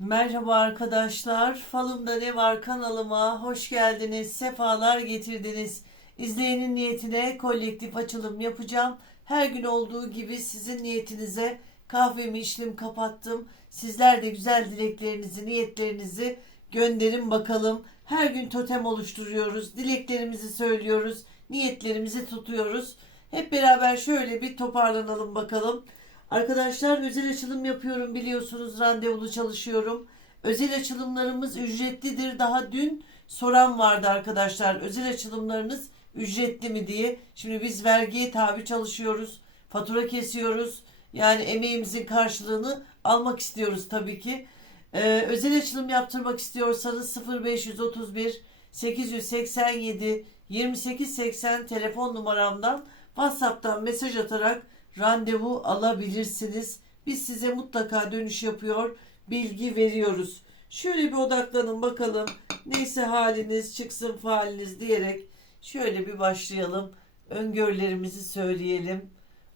Merhaba arkadaşlar. Falımda ne var kanalıma hoş geldiniz. Sefalar getirdiniz. İzleyenin niyetine kolektif açılım yapacağım. Her gün olduğu gibi sizin niyetinize kahvemi içtim kapattım. Sizler de güzel dileklerinizi, niyetlerinizi gönderin bakalım. Her gün totem oluşturuyoruz. Dileklerimizi söylüyoruz. Niyetlerimizi tutuyoruz. Hep beraber şöyle bir toparlanalım bakalım. Arkadaşlar özel açılım yapıyorum biliyorsunuz randevulu çalışıyorum. Özel açılımlarımız ücretlidir. Daha dün soran vardı arkadaşlar. Özel açılımlarınız ücretli mi diye. Şimdi biz vergiye tabi çalışıyoruz. Fatura kesiyoruz. Yani emeğimizin karşılığını almak istiyoruz tabii ki. Ee, özel açılım yaptırmak istiyorsanız 0531 887 2880 telefon numaramdan WhatsApp'tan mesaj atarak randevu alabilirsiniz. Biz size mutlaka dönüş yapıyor, bilgi veriyoruz. Şöyle bir odaklanın bakalım. Neyse haliniz çıksın faliniz diyerek şöyle bir başlayalım. Öngörülerimizi söyleyelim.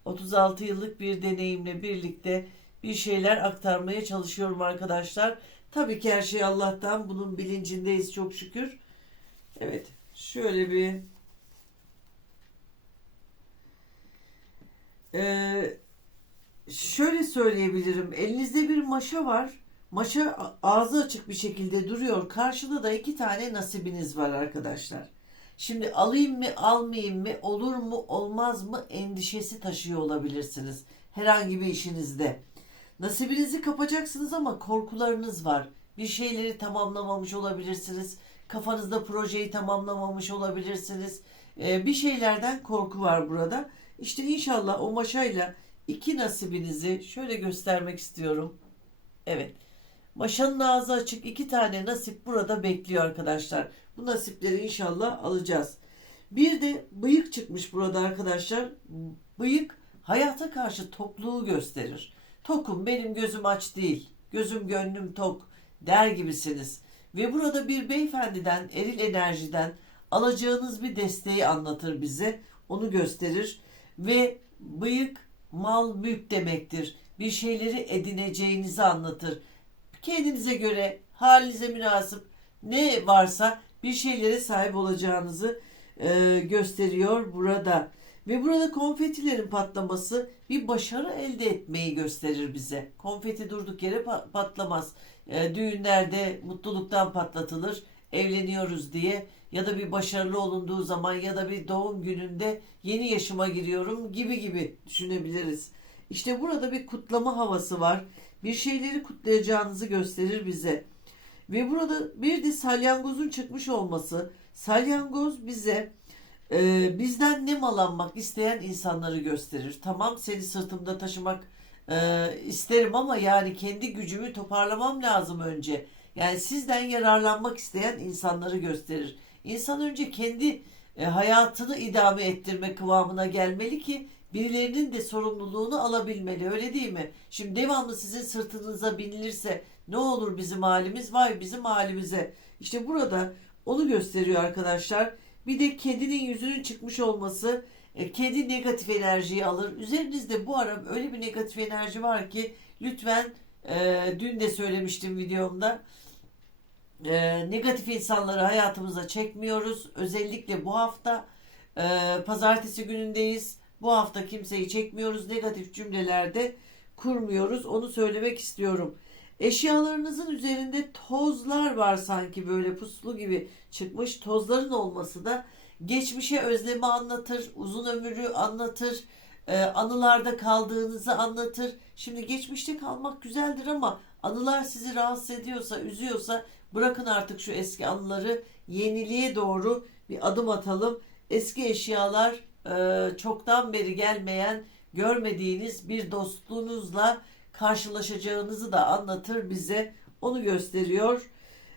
36 yıllık bir deneyimle birlikte bir şeyler aktarmaya çalışıyorum arkadaşlar. Tabii ki her şey Allah'tan. Bunun bilincindeyiz çok şükür. Evet. Şöyle bir Ee, şöyle söyleyebilirim. Elinizde bir maşa var. Maşa ağzı açık bir şekilde duruyor. Karşıda da iki tane nasibiniz var arkadaşlar. Şimdi alayım mı almayayım mı olur mu olmaz mı endişesi taşıyor olabilirsiniz. Herhangi bir işinizde. Nasibinizi kapacaksınız ama korkularınız var. Bir şeyleri tamamlamamış olabilirsiniz. Kafanızda projeyi tamamlamamış olabilirsiniz. Ee, bir şeylerden korku var burada. İşte inşallah o maşayla iki nasibinizi şöyle göstermek istiyorum. Evet. Maşanın ağzı açık iki tane nasip burada bekliyor arkadaşlar. Bu nasipleri inşallah alacağız. Bir de bıyık çıkmış burada arkadaşlar. Bıyık hayata karşı tokluğu gösterir. Tokum benim gözüm aç değil. Gözüm gönlüm tok der gibisiniz. Ve burada bir beyefendiden, eril enerjiden alacağınız bir desteği anlatır bize. Onu gösterir. Ve bıyık mal mülk demektir. Bir şeyleri edineceğinizi anlatır. Kendinize göre halinize münasip ne varsa bir şeylere sahip olacağınızı e, gösteriyor burada. Ve burada konfetilerin patlaması bir başarı elde etmeyi gösterir bize. Konfeti durduk yere pa- patlamaz. E, düğünlerde mutluluktan patlatılır. Evleniyoruz diye ya da bir başarılı olunduğu zaman ya da bir doğum gününde yeni yaşıma giriyorum gibi gibi düşünebiliriz. İşte burada bir kutlama havası var. Bir şeyleri kutlayacağınızı gösterir bize. Ve burada bir de salyangozun çıkmış olması. Salyangoz bize e, bizden nemalanmak isteyen insanları gösterir. Tamam seni sırtımda taşımak e, isterim ama yani kendi gücümü toparlamam lazım önce. Yani sizden yararlanmak isteyen insanları gösterir. İnsan önce kendi e, hayatını idame ettirme kıvamına gelmeli ki birilerinin de sorumluluğunu alabilmeli. Öyle değil mi? Şimdi devamlı sizin sırtınıza binilirse ne olur bizim halimiz? Vay bizim halimize. İşte burada onu gösteriyor arkadaşlar. Bir de kedinin yüzünün çıkmış olması e, kedi negatif enerjiyi alır. Üzerinizde bu ara öyle bir negatif enerji var ki lütfen e, dün de söylemiştim videomda e, negatif insanları hayatımıza çekmiyoruz. Özellikle bu hafta e, pazartesi günündeyiz. Bu hafta kimseyi çekmiyoruz. Negatif cümlelerde kurmuyoruz. Onu söylemek istiyorum. Eşyalarınızın üzerinde tozlar var sanki böyle puslu gibi çıkmış. Tozların olması da geçmişe özlemi anlatır, uzun ömürü anlatır, e, anılarda kaldığınızı anlatır. Şimdi geçmişte kalmak güzeldir ama anılar sizi rahatsız ediyorsa, üzüyorsa bırakın artık şu eski anıları yeniliğe doğru bir adım atalım. Eski eşyalar e, çoktan beri gelmeyen, görmediğiniz bir dostluğunuzla karşılaşacağınızı da anlatır bize. Onu gösteriyor.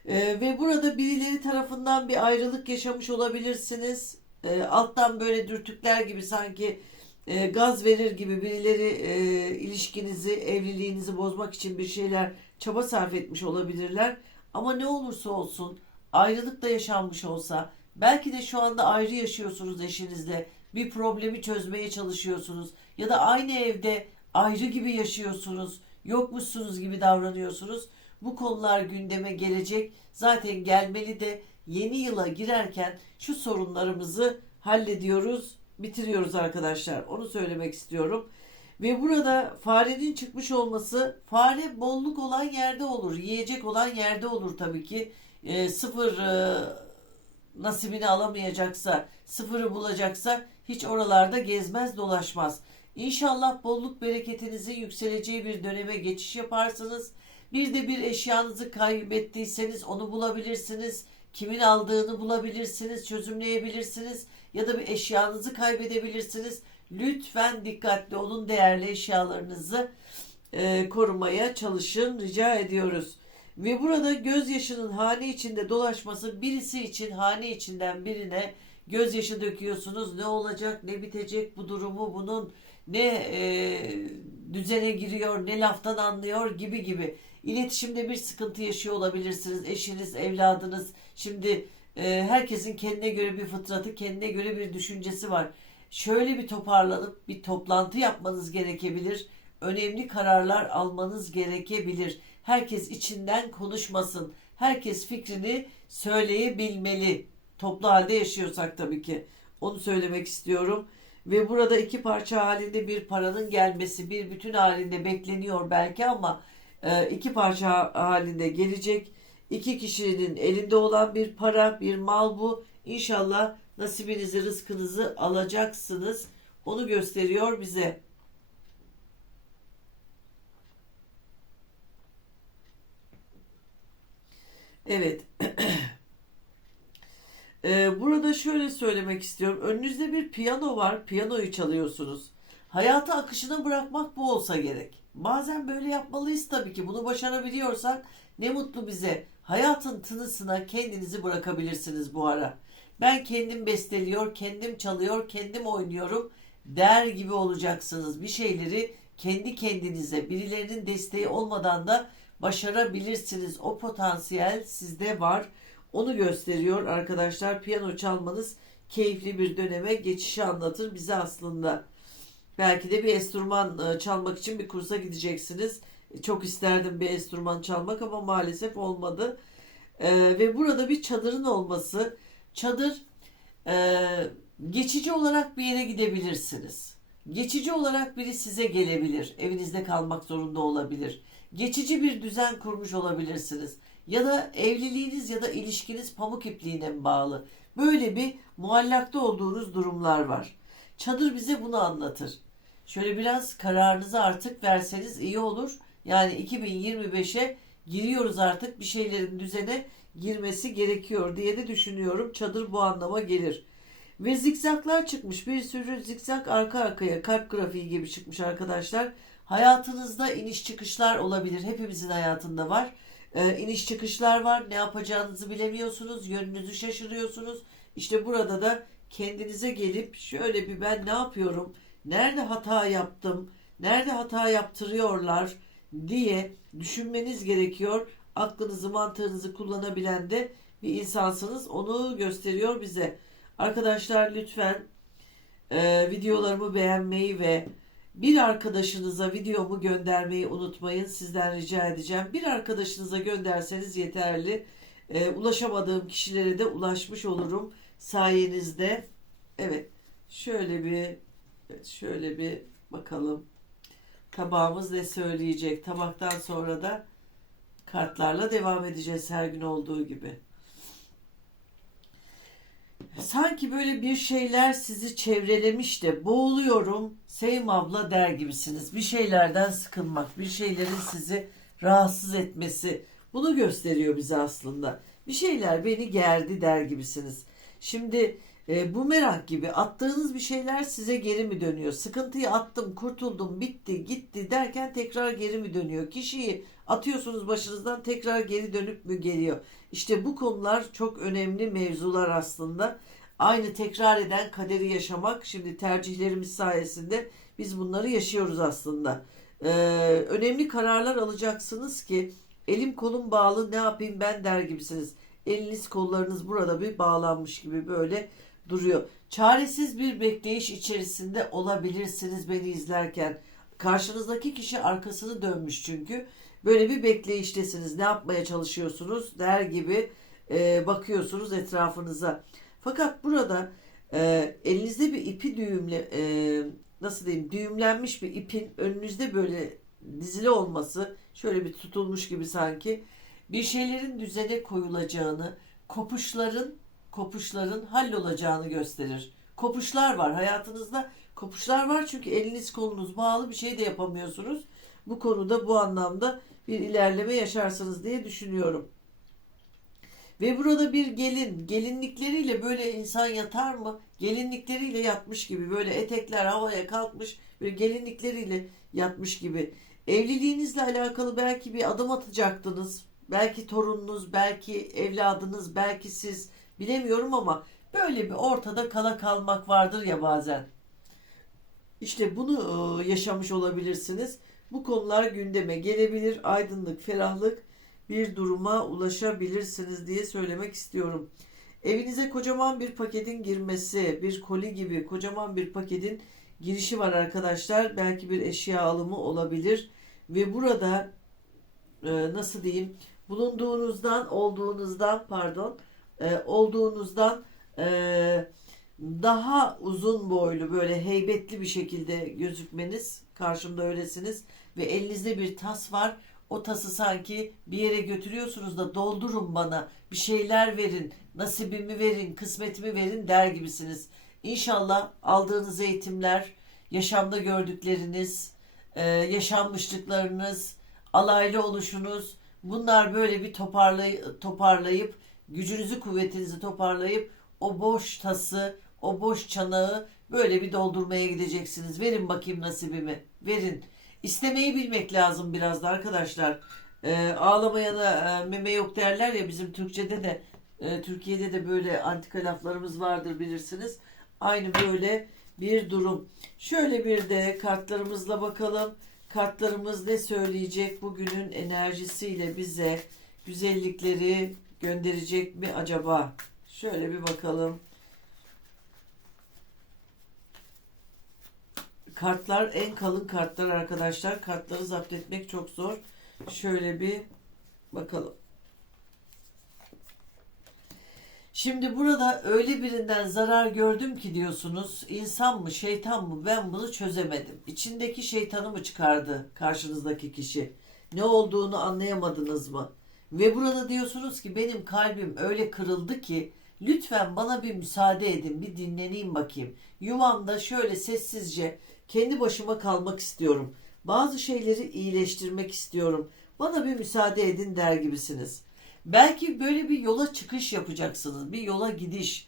E, ve burada birileri tarafından bir ayrılık yaşamış olabilirsiniz. E, alttan böyle dürtükler gibi sanki e, gaz verir gibi birileri e, ilişkinizi, evliliğinizi bozmak için bir şeyler çaba sarf etmiş olabilirler. Ama ne olursa olsun ayrılık da yaşanmış olsa belki de şu anda ayrı yaşıyorsunuz eşinizle bir problemi çözmeye çalışıyorsunuz ya da aynı evde ayrı gibi yaşıyorsunuz yokmuşsunuz gibi davranıyorsunuz. Bu konular gündeme gelecek. Zaten gelmeli de yeni yıla girerken şu sorunlarımızı hallediyoruz, bitiriyoruz arkadaşlar. Onu söylemek istiyorum. Ve burada farenin çıkmış olması fare bolluk olan yerde olur. Yiyecek olan yerde olur tabii ki. E, sıfır e, nasibini alamayacaksa, sıfırı bulacaksa hiç oralarda gezmez dolaşmaz. İnşallah bolluk bereketinizin yükseleceği bir döneme geçiş yaparsınız. Bir de bir eşyanızı kaybettiyseniz onu bulabilirsiniz. Kimin aldığını bulabilirsiniz, çözümleyebilirsiniz ya da bir eşyanızı kaybedebilirsiniz. Lütfen dikkatli olun değerli eşyalarınızı e, korumaya çalışın rica ediyoruz. Ve burada gözyaşının hane içinde dolaşması birisi için hane içinden birine gözyaşı döküyorsunuz. Ne olacak, ne bitecek bu durumu, bunun ne e, düzene giriyor, ne laftan anlıyor gibi gibi. İletişimde bir sıkıntı yaşıyor olabilirsiniz. Eşiniz, evladınız. Şimdi e, herkesin kendine göre bir fıtratı, kendine göre bir düşüncesi var. Şöyle bir toparlanıp bir toplantı yapmanız gerekebilir. Önemli kararlar almanız gerekebilir. Herkes içinden konuşmasın. Herkes fikrini söyleyebilmeli. Toplu halde yaşıyorsak tabii ki. Onu söylemek istiyorum. Ve burada iki parça halinde bir paranın gelmesi bir bütün halinde bekleniyor belki ama e, iki parça halinde gelecek. İki kişinin elinde olan bir para, bir mal bu. İnşallah nasibinizi, rızkınızı alacaksınız. Onu gösteriyor bize. Evet. Ee, burada şöyle söylemek istiyorum. Önünüzde bir piyano var. Piyanoyu çalıyorsunuz. Hayatı akışına bırakmak bu olsa gerek. Bazen böyle yapmalıyız tabii ki. Bunu başarabiliyorsak ne mutlu bize. Hayatın tınısına kendinizi bırakabilirsiniz bu ara. Ben kendim besteliyor, kendim çalıyor, kendim oynuyorum der gibi olacaksınız. Bir şeyleri kendi kendinize, birilerinin desteği olmadan da başarabilirsiniz. O potansiyel sizde var. Onu gösteriyor arkadaşlar. Piyano çalmanız keyifli bir döneme geçişi anlatır bize aslında. Belki de bir enstrüman e, çalmak için bir kursa gideceksiniz. Çok isterdim bir enstrüman çalmak ama maalesef olmadı. Ee, ve burada bir çadırın olması. Çadır e, geçici olarak bir yere gidebilirsiniz. Geçici olarak biri size gelebilir. Evinizde kalmak zorunda olabilir. Geçici bir düzen kurmuş olabilirsiniz. Ya da evliliğiniz ya da ilişkiniz pamuk ipliğine bağlı? Böyle bir muallakta olduğunuz durumlar var. Çadır bize bunu anlatır. Şöyle biraz kararınızı artık verseniz iyi olur. Yani 2025'e giriyoruz artık bir şeylerin düzene girmesi gerekiyor diye de düşünüyorum. Çadır bu anlama gelir. Ve zikzaklar çıkmış. Bir sürü zikzak arka arkaya kalp grafiği gibi çıkmış arkadaşlar. Hayatınızda iniş çıkışlar olabilir. Hepimizin hayatında var. Ee, iniş çıkışlar var. Ne yapacağınızı bilemiyorsunuz. Yönünüzü şaşırıyorsunuz. İşte burada da kendinize gelip şöyle bir ben ne yapıyorum? Nerede hata yaptım? Nerede hata yaptırıyorlar diye düşünmeniz gerekiyor. Aklınızı, mantığınızı kullanabilen de bir insansınız. Onu gösteriyor bize. Arkadaşlar lütfen e, videolarımı beğenmeyi ve bir arkadaşınıza videomu göndermeyi unutmayın. Sizden rica edeceğim. Bir arkadaşınıza gönderseniz yeterli. E, ulaşamadığım kişilere de ulaşmış olurum sayenizde. Evet. Şöyle bir evet, şöyle bir bakalım. Tabağımız ne söyleyecek? Tabaktan sonra da kartlarla devam edeceğiz her gün olduğu gibi. Sanki böyle bir şeyler sizi çevrelemiş de boğuluyorum Sevim abla der gibisiniz. Bir şeylerden sıkılmak, bir şeylerin sizi rahatsız etmesi bunu gösteriyor bize aslında. Bir şeyler beni gerdi der gibisiniz. Şimdi e, bu merak gibi attığınız bir şeyler size geri mi dönüyor? Sıkıntıyı attım, kurtuldum, bitti, gitti derken tekrar geri mi dönüyor? Kişiyi atıyorsunuz başınızdan tekrar geri dönüp mü geliyor? İşte bu konular çok önemli mevzular aslında. Aynı tekrar eden kaderi yaşamak şimdi tercihlerimiz sayesinde biz bunları yaşıyoruz aslında. Ee, önemli kararlar alacaksınız ki elim kolum bağlı ne yapayım ben der gibisiniz. Eliniz kollarınız burada bir bağlanmış gibi böyle duruyor. Çaresiz bir bekleyiş içerisinde olabilirsiniz beni izlerken. Karşınızdaki kişi arkasını dönmüş çünkü Böyle bir bekleyiştesiniz. Ne yapmaya çalışıyorsunuz der gibi e, bakıyorsunuz etrafınıza. Fakat burada e, elinizde bir ipi düğümle e, nasıl diyeyim düğümlenmiş bir ipin önünüzde böyle dizili olması şöyle bir tutulmuş gibi sanki bir şeylerin düzene koyulacağını kopuşların kopuşların hallolacağını gösterir. Kopuşlar var hayatınızda kopuşlar var çünkü eliniz kolunuz bağlı bir şey de yapamıyorsunuz. Bu konuda bu anlamda bir ilerleme yaşarsınız diye düşünüyorum. Ve burada bir gelin, gelinlikleriyle böyle insan yatar mı? Gelinlikleriyle yatmış gibi böyle etekler havaya kalkmış, böyle gelinlikleriyle yatmış gibi. Evliliğinizle alakalı belki bir adım atacaktınız. Belki torununuz, belki evladınız, belki siz bilemiyorum ama böyle bir ortada kala kalmak vardır ya bazen. İşte bunu e, yaşamış olabilirsiniz. Bu konular gündeme gelebilir. Aydınlık, ferahlık bir duruma ulaşabilirsiniz diye söylemek istiyorum. Evinize kocaman bir paketin girmesi, bir koli gibi kocaman bir paketin girişi var arkadaşlar. Belki bir eşya alımı olabilir ve burada e, nasıl diyeyim bulunduğunuzdan, olduğunuzdan pardon, e, olduğunuzdan e, daha uzun boylu böyle heybetli bir şekilde gözükmeniz karşımda öylesiniz ve elinizde bir tas var o tası sanki bir yere götürüyorsunuz da doldurun bana bir şeyler verin nasibimi verin kısmetimi verin der gibisiniz. İnşallah aldığınız eğitimler yaşamda gördükleriniz e, yaşanmışlıklarınız alaylı oluşunuz bunlar böyle bir toparlay toparlayıp gücünüzü kuvvetinizi toparlayıp o boş tası o boş çanağı böyle bir doldurmaya gideceksiniz. Verin bakayım nasibimi. Verin. İstemeyi bilmek lazım biraz da arkadaşlar. Ee, ağlamayana e, meme yok derler ya bizim Türkçe'de de e, Türkiye'de de böyle antika laflarımız vardır bilirsiniz. Aynı böyle bir durum. Şöyle bir de kartlarımızla bakalım. Kartlarımız ne söyleyecek bugünün enerjisiyle bize güzellikleri gönderecek mi acaba? Şöyle bir bakalım. Kartlar en kalın kartlar arkadaşlar. Kartları zapt etmek çok zor. Şöyle bir bakalım. Şimdi burada öyle birinden zarar gördüm ki diyorsunuz. İnsan mı şeytan mı ben bunu çözemedim. İçindeki şeytanı mı çıkardı karşınızdaki kişi? Ne olduğunu anlayamadınız mı? Ve burada diyorsunuz ki benim kalbim öyle kırıldı ki lütfen bana bir müsaade edin bir dinleneyim bakayım. Yuvamda şöyle sessizce kendi başıma kalmak istiyorum. Bazı şeyleri iyileştirmek istiyorum. Bana bir müsaade edin der gibisiniz. Belki böyle bir yola çıkış yapacaksınız. Bir yola gidiş.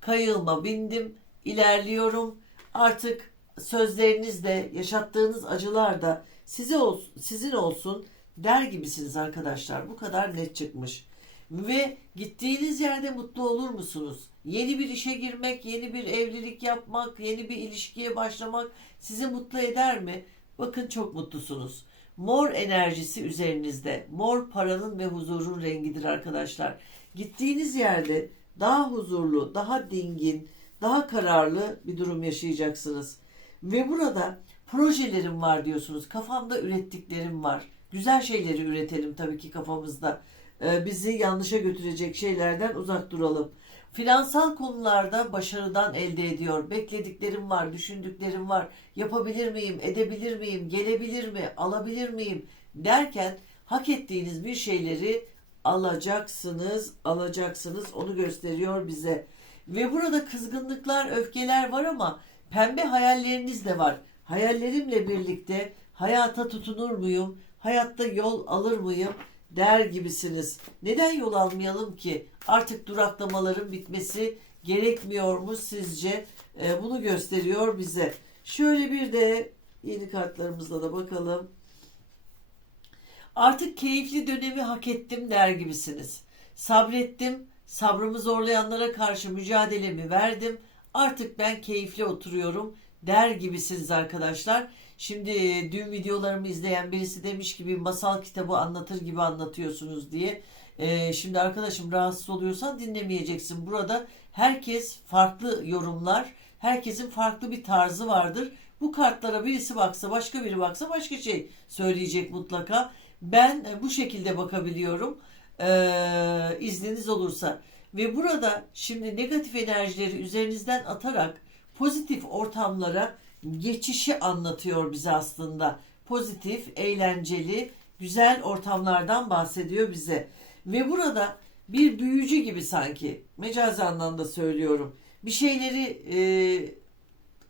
Kayılma bindim, ilerliyorum. Artık sözleriniz de, yaşattığınız acılar da size olsun, sizin olsun der gibisiniz arkadaşlar. Bu kadar net çıkmış. Ve gittiğiniz yerde mutlu olur musunuz? Yeni bir işe girmek, yeni bir evlilik yapmak, yeni bir ilişkiye başlamak sizi mutlu eder mi? Bakın çok mutlusunuz. Mor enerjisi üzerinizde. Mor paranın ve huzurun rengidir arkadaşlar. Gittiğiniz yerde daha huzurlu, daha dingin, daha kararlı bir durum yaşayacaksınız. Ve burada projelerim var diyorsunuz. Kafamda ürettiklerim var. Güzel şeyleri üretelim tabii ki kafamızda. Ee, bizi yanlışa götürecek şeylerden uzak duralım. Finansal konularda başarıdan elde ediyor. Beklediklerim var, düşündüklerim var. Yapabilir miyim, edebilir miyim, gelebilir mi, alabilir miyim derken hak ettiğiniz bir şeyleri alacaksınız, alacaksınız. Onu gösteriyor bize. Ve burada kızgınlıklar, öfkeler var ama pembe hayalleriniz de var. Hayallerimle birlikte hayata tutunur muyum? Hayatta yol alır mıyım? der gibisiniz. Neden yol almayalım ki? Artık duraklamaların bitmesi gerekmiyor mu sizce? Ee, bunu gösteriyor bize. Şöyle bir de yeni kartlarımızla da bakalım. Artık keyifli dönemi hak ettim der gibisiniz. Sabrettim, sabrımı zorlayanlara karşı mücadelemi verdim. Artık ben keyifli oturuyorum der gibisiniz arkadaşlar. Şimdi dün videolarımı izleyen birisi demiş gibi masal kitabı anlatır gibi anlatıyorsunuz diye. Ee, şimdi arkadaşım rahatsız oluyorsan dinlemeyeceksin. Burada herkes farklı yorumlar, herkesin farklı bir tarzı vardır. Bu kartlara birisi baksa, başka biri baksa başka şey söyleyecek mutlaka. Ben e, bu şekilde bakabiliyorum. Ee, izniniz olursa. Ve burada şimdi negatif enerjileri üzerinizden atarak pozitif ortamlara geçişi anlatıyor bize aslında. Pozitif, eğlenceli, güzel ortamlardan bahsediyor bize. Ve burada bir büyücü gibi sanki mecazi anlamda söylüyorum. Bir şeyleri e,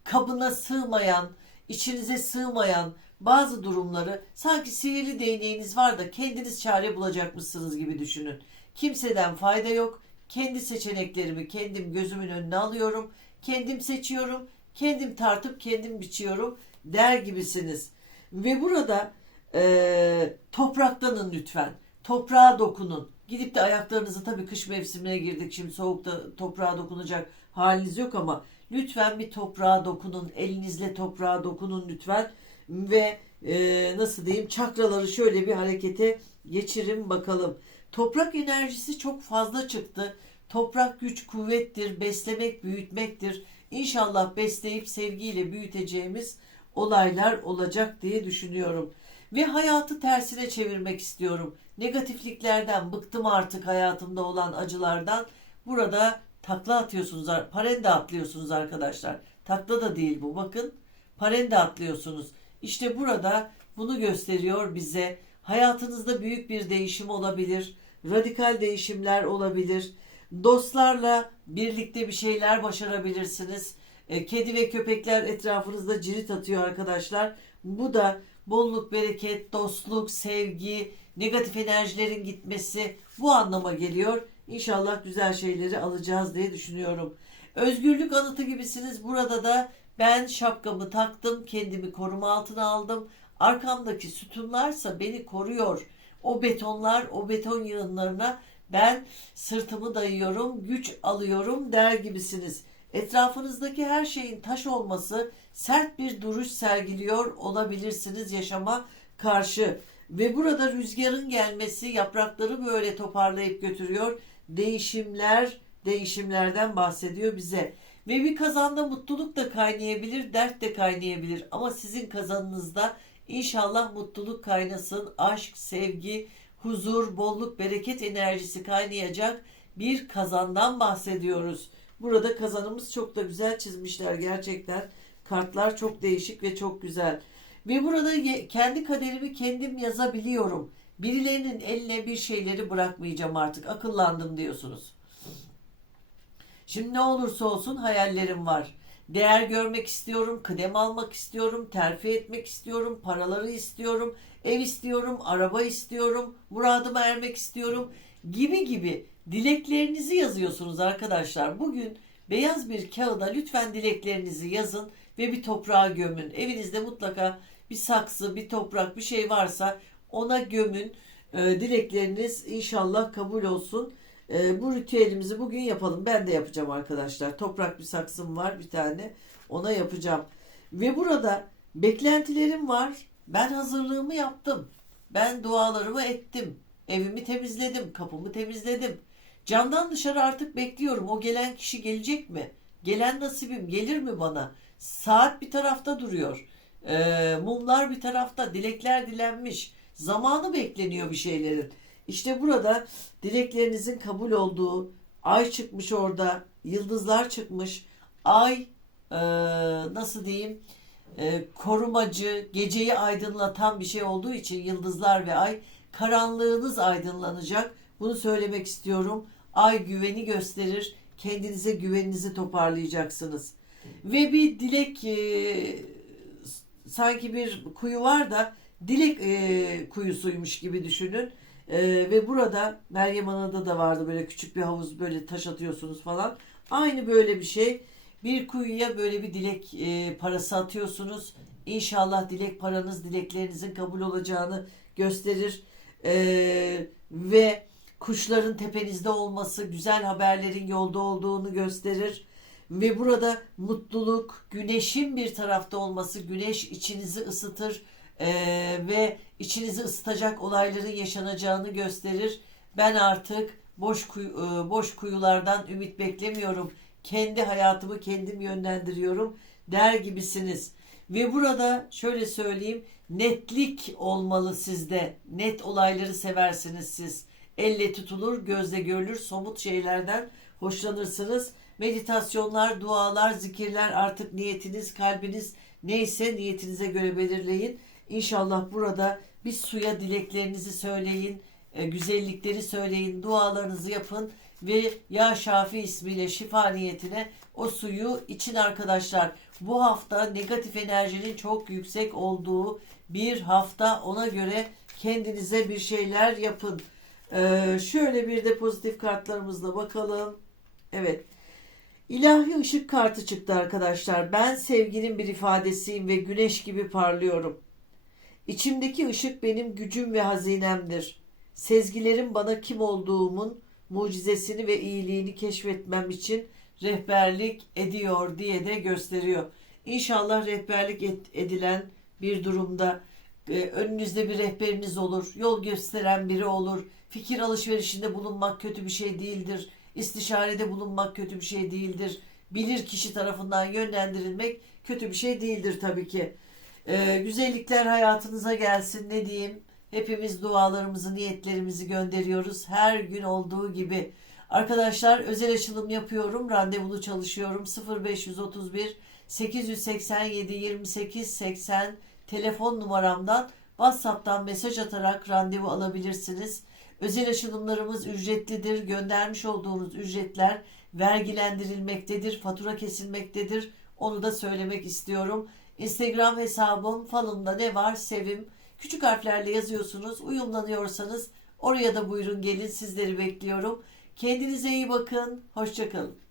kabına sığmayan, içinize sığmayan bazı durumları sanki sihirli değneğiniz var da kendiniz çare bulacakmışsınız gibi düşünün. Kimseden fayda yok. Kendi seçeneklerimi kendim gözümün önüne alıyorum. Kendim seçiyorum. Kendim tartıp kendim biçiyorum der gibisiniz. Ve burada e, topraktanın lütfen. Toprağa dokunun. Gidip de ayaklarınızı tabii kış mevsimine girdik. Şimdi soğukta toprağa dokunacak haliniz yok ama lütfen bir toprağa dokunun. Elinizle toprağa dokunun lütfen. Ve e, nasıl diyeyim çakraları şöyle bir harekete geçirin bakalım. Toprak enerjisi çok fazla çıktı. Toprak güç kuvvettir, beslemek büyütmektir. İnşallah besleyip sevgiyle büyüteceğimiz olaylar olacak diye düşünüyorum. Ve hayatı tersine çevirmek istiyorum. Negatifliklerden bıktım artık hayatımda olan acılardan. Burada takla atıyorsunuz, parende atlıyorsunuz arkadaşlar. Takla da değil bu bakın. Parende atlıyorsunuz. İşte burada bunu gösteriyor bize. Hayatınızda büyük bir değişim olabilir. Radikal değişimler olabilir. Dostlarla birlikte bir şeyler başarabilirsiniz. E, Kedi ve köpekler etrafınızda cirit atıyor arkadaşlar. Bu da bolluk, bereket, dostluk, sevgi, negatif enerjilerin gitmesi bu anlama geliyor. İnşallah güzel şeyleri alacağız diye düşünüyorum. Özgürlük anıtı gibisiniz. Burada da ben şapkamı taktım, kendimi koruma altına aldım. Arkamdaki sütunlarsa beni koruyor. O betonlar, o beton yığınlarına ben sırtımı dayıyorum, güç alıyorum der gibisiniz. Etrafınızdaki her şeyin taş olması sert bir duruş sergiliyor olabilirsiniz yaşama karşı. Ve burada rüzgarın gelmesi yaprakları böyle toparlayıp götürüyor. Değişimler, değişimlerden bahsediyor bize. Ve bir kazanda mutluluk da kaynayabilir, dert de kaynayabilir. Ama sizin kazanınızda inşallah mutluluk kaynasın, aşk, sevgi, huzur, bolluk, bereket enerjisi kaynayacak bir kazandan bahsediyoruz. Burada kazanımız çok da güzel çizmişler gerçekten. Kartlar çok değişik ve çok güzel. Ve burada kendi kaderimi kendim yazabiliyorum. Birilerinin eline bir şeyleri bırakmayacağım artık. Akıllandım diyorsunuz. Şimdi ne olursa olsun hayallerim var. Değer görmek istiyorum, kıdem almak istiyorum, terfi etmek istiyorum, paraları istiyorum, ev istiyorum, araba istiyorum, muradıma ermek istiyorum gibi gibi dileklerinizi yazıyorsunuz arkadaşlar. Bugün beyaz bir kağıda lütfen dileklerinizi yazın ve bir toprağa gömün. Evinizde mutlaka bir saksı, bir toprak, bir şey varsa ona gömün. Ee, dilekleriniz inşallah kabul olsun. Ee, bu ritüelimizi bugün yapalım. Ben de yapacağım arkadaşlar. Toprak bir saksım var bir tane. Ona yapacağım. Ve burada beklentilerim var. Ben hazırlığımı yaptım. Ben dualarımı ettim. Evimi temizledim. Kapımı temizledim. Camdan dışarı artık bekliyorum. O gelen kişi gelecek mi? Gelen nasibim gelir mi bana? Saat bir tarafta duruyor. Ee, mumlar bir tarafta. Dilekler dilenmiş. Zamanı bekleniyor bir şeylerin. İşte burada dileklerinizin kabul olduğu, ay çıkmış orada, yıldızlar çıkmış. Ay e, nasıl diyeyim e, korumacı, geceyi aydınlatan bir şey olduğu için yıldızlar ve ay karanlığınız aydınlanacak. Bunu söylemek istiyorum. Ay güveni gösterir. Kendinize güveninizi toparlayacaksınız. Ve bir dilek e, sanki bir kuyu var da dilek e, kuyusuymuş gibi düşünün. E, ve burada Meryem Ana'da da vardı böyle küçük bir havuz böyle taş atıyorsunuz falan. Aynı böyle bir şey. Bir kuyuya böyle bir dilek e, parası atıyorsunuz. İnşallah dilek paranız dileklerinizin kabul olacağını gösterir. E, ve kuşların tepenizde olması güzel haberlerin yolda olduğunu gösterir. Ve burada mutluluk, güneşin bir tarafta olması, güneş içinizi ısıtır eee, ve içinizi ısıtacak olayların yaşanacağını gösterir. Ben artık boş kuyu- eee, boş kuyulardan ümit beklemiyorum. Kendi hayatımı kendim yönlendiriyorum der gibisiniz. Ve burada şöyle söyleyeyim, netlik olmalı sizde. Net olayları seversiniz siz. Elle tutulur, gözle görülür, somut şeylerden hoşlanırsınız. Meditasyonlar, dualar, zikirler artık niyetiniz, kalbiniz neyse niyetinize göre belirleyin. İnşallah burada bir suya dileklerinizi söyleyin, e, güzellikleri söyleyin, dualarınızı yapın ve Ya Şafi ismiyle şifa niyetine o suyu için arkadaşlar. Bu hafta negatif enerjinin çok yüksek olduğu bir hafta ona göre kendinize bir şeyler yapın. Ee, şöyle bir de pozitif kartlarımızla bakalım. Evet. İlahi ışık kartı çıktı arkadaşlar. Ben sevginin bir ifadesiyim ve güneş gibi parlıyorum. İçimdeki ışık benim gücüm ve hazinemdir. Sezgilerim bana kim olduğumun mucizesini ve iyiliğini keşfetmem için rehberlik ediyor diye de gösteriyor. İnşallah rehberlik edilen bir durumda e, önünüzde bir rehberiniz olur, yol gösteren biri olur. Fikir alışverişinde bulunmak kötü bir şey değildir. İstişarede bulunmak kötü bir şey değildir. Bilir kişi tarafından yönlendirilmek kötü bir şey değildir tabii ki. Ee, güzellikler hayatınıza gelsin ne diyeyim. Hepimiz dualarımızı, niyetlerimizi gönderiyoruz. Her gün olduğu gibi. Arkadaşlar özel açılım yapıyorum. Randevulu çalışıyorum. 0531 887 28 80 telefon numaramdan WhatsApp'tan mesaj atarak randevu alabilirsiniz. Özel açılımlarımız ücretlidir. Göndermiş olduğunuz ücretler vergilendirilmektedir. Fatura kesilmektedir. Onu da söylemek istiyorum. Instagram hesabım falımda ne var sevim. Küçük harflerle yazıyorsunuz. Uyumlanıyorsanız oraya da buyurun gelin sizleri bekliyorum. Kendinize iyi bakın. Hoşçakalın.